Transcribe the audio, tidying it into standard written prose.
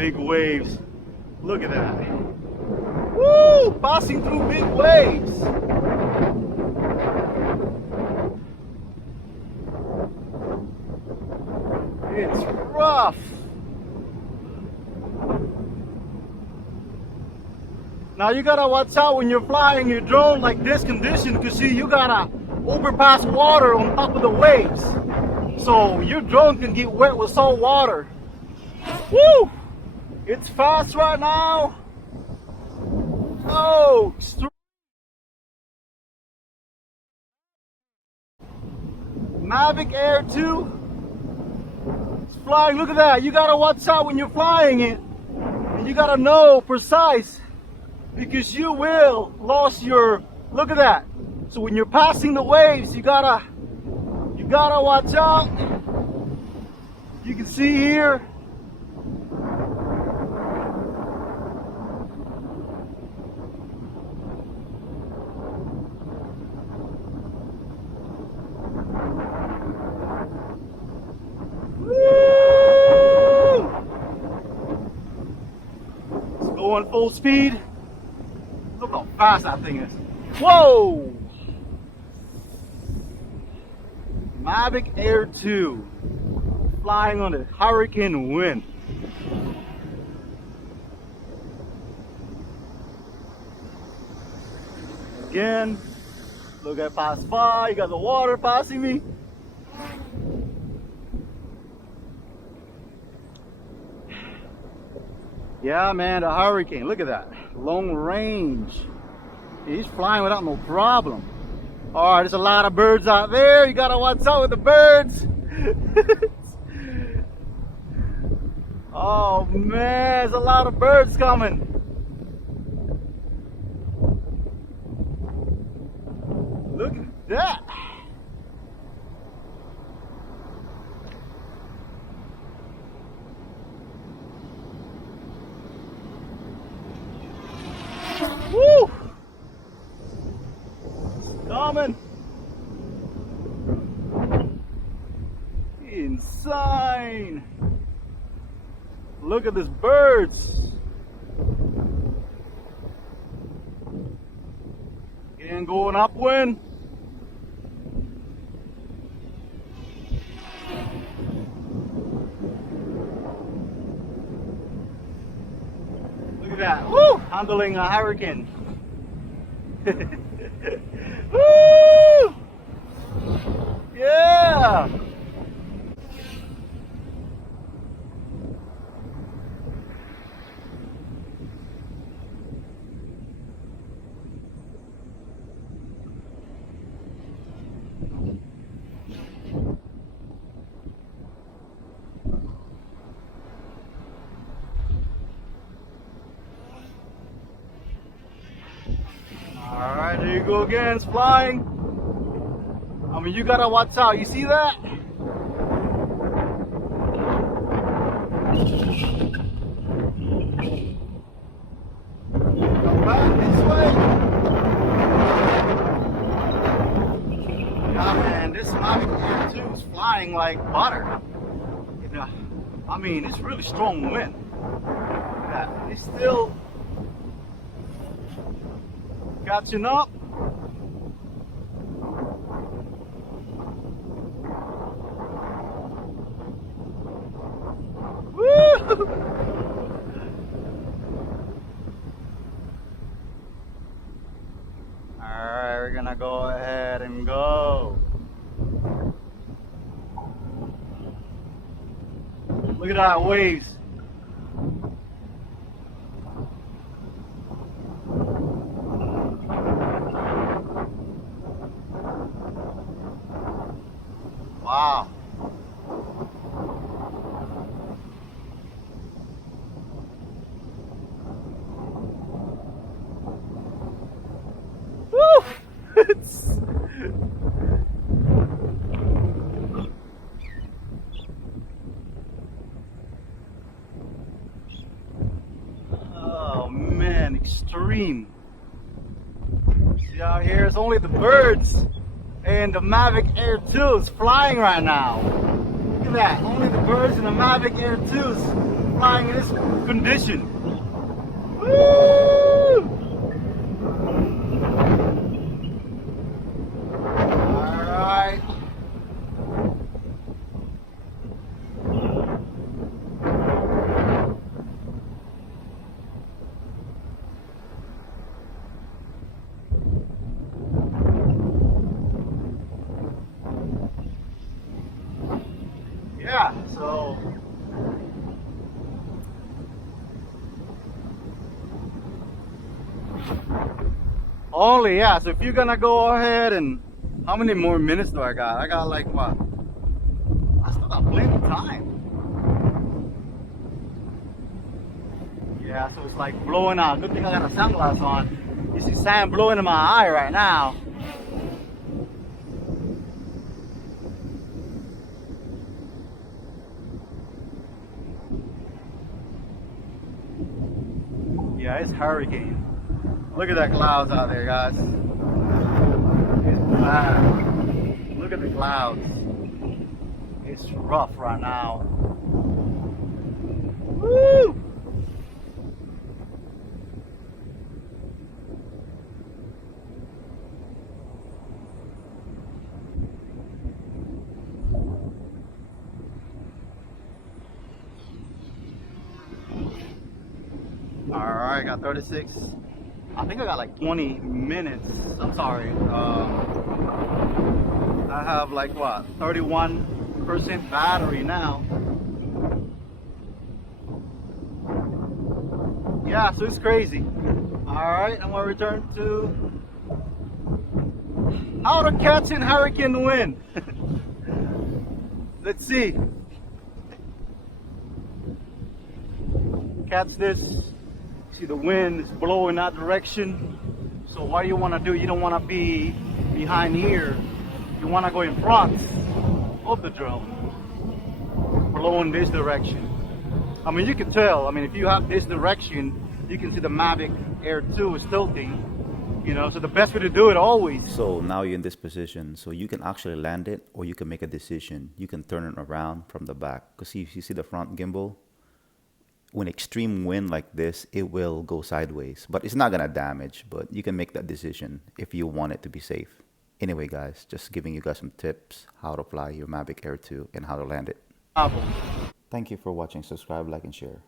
big waves. Look at that. Woo! Passing through big waves. It's rough. Now you gotta watch out when you're flying your drone like this condition, because see, you gotta overpass water on top of the waves. So your drone can get wet with salt water. Woo! It's fast right now. Oh, Mavic Air 2. It's flying. Look at that. You gotta watch out when you're flying it. And you gotta know precise, because you will lose your, look at that. So when you're passing the waves, you gotta watch out. You can see here. Woo! It's going full speed. Look how fast that thing is. Whoa! Mavic Air 2 flying on a hurricane wind. Again, look at pass by, you got the water passing me. Yeah, man, the hurricane, look at that. Long range. He's flying without no problem. Alright, there's a lot of birds out there. You gotta watch out with the birds. Oh man, there's a lot of birds coming. Look at that. Woo! It's coming. Insane. Look at these birds. Again, going upwind. Look at that. Woo! Handling a hurricane. Woo! Yeah! Alright, there you go again, it's flying. I mean, you gotta watch out, you see that? Come back this way. Yeah, man, this Mavic Air 2 is flying like butter. I mean, it's really strong wind. Yeah, it's still catching up. Woo! Alright, we're gonna go ahead and go. Look at that waves. Wow. Woo! Oh man, extreme. See out here, it's only the birds. And the Mavic Air 2 is flying right now. Look at that. Only the birds and the Mavic Air 2 is flying in this condition. Woo! Alright. Yeah, so only, yeah, so if you're gonna go ahead and how many more minutes do I got? I got like what? I still got plenty of time. Yeah, so it's like blowing out. Good thing I got a sunglass on. You see sand blowing in my eye right now. Yeah, it's hurricane. Look at that clouds out there, guys. It's bad. Look at the clouds. It's rough right now. Woo! Alright, got 36. I think I got like 20 minutes. I'm sorry. I have like what? 31% battery now. Yeah, so it's crazy. Alright, I'm gonna return to how to catch in hurricane wind. Let's see. Catch this. See the wind is blowing that direction. So what do you want to do? You don't want to be behind here. You want to go in front of the drone, blowing this direction. I mean, you can tell. I mean, if you have this direction, you can see the Mavic Air 2 is tilting. You know, so the best way to do it always. So now you're in this position, so you can actually land it, or you can make a decision. You can turn it around from the back. Because if you see the front gimbal, when extreme wind like this, it will go sideways, but it's not gonna damage. But you can make that decision if you want it to be safe. Anyway, guys, just giving you guys some tips how to fly your Mavic Air 2 and how to land it. Thank you for watching. Subscribe, like, and share.